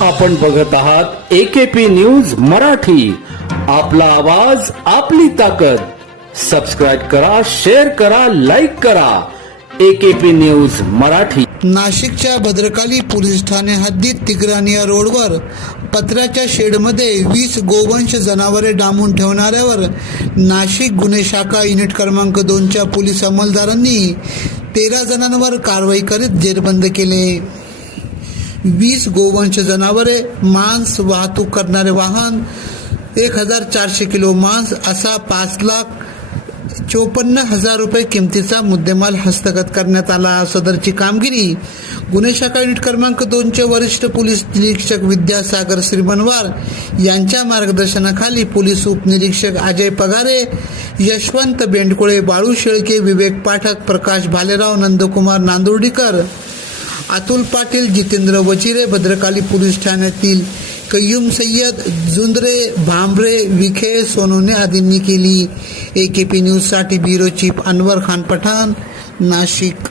आपण बघत आहात एकेपी न्यूज मराठी. आपला आवाज आपली ताकद. सबस्क्राईब करा शेअर करा लाईक करा. AKP news Marathi. नाशिकच्या भद्रकाली पोलीस ठाणे हद्दीत तिगरानिया रोडवर पत्र्याच्या शेडमध्ये वीस गोवंश जनावरे डांबून ठेवणाऱ्यावर नाशिक गुन्हे शाखा युनिट क्रमांक दोनच्या पोलीस अंमलदारांनी तेरा जणांवर कारवाई करीत जेरबंद केले. वीस गोवंश जनावरे मांस वाहतूक करणारे वाहन एक हजार चारशे किलो मांस असा पाच लाख चोपन्न हजार रुपये किमतीचा मुद्देमाल हस्तगत करण्यात आला. सदरची कामगिरी गुन्हे शाखा युनिट क्रमांक दोनचे वरिष्ठ पोलीस निरीक्षक विद्यासागर श्रीमनवार यांच्या मार्गदर्शनाखाली पोलीस उपनिरीक्षक अजय पगारे यशवंत बेंडकुळे बाळू शेळके विवेक पाठक प्रकाश भालेराव नंदकुमार नांदुर्डीकर अतुल पाटील जितेंद्र वचिरे भद्रकाली पोलीस ठाण्यातील कय्यूम सय्यद जुंद्रे भांबरे विखे सोनूने आदींनी केली. ए के पी न्यूजसाठी ब्युरो चीफ अनवर खान पठाण नाशिक.